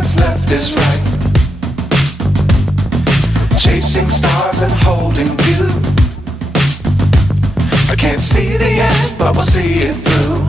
what's left is right. Chasing stars and holding you. I can't see the end, but we'll see it through.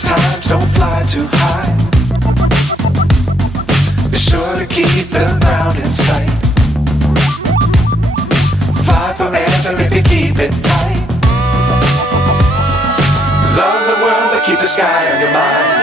Times don't fly too high. Be sure to keep the ground in sight. Fly forever if you keep it tight. Love the world but keep the sky on your mind.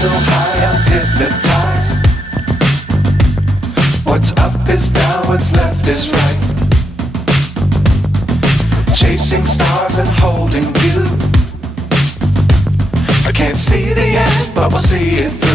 So high I'm hypnotized. What's up is down, what's left is right. Chasing stars and holding you. I can't see the end, but we'll see it through.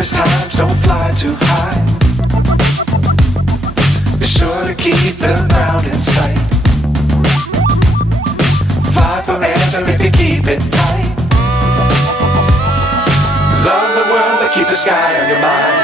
Times don't fly too high. Be sure to keep the ground in sight. Fly forever if you keep it tight. Love the world but keep the sky on your mind.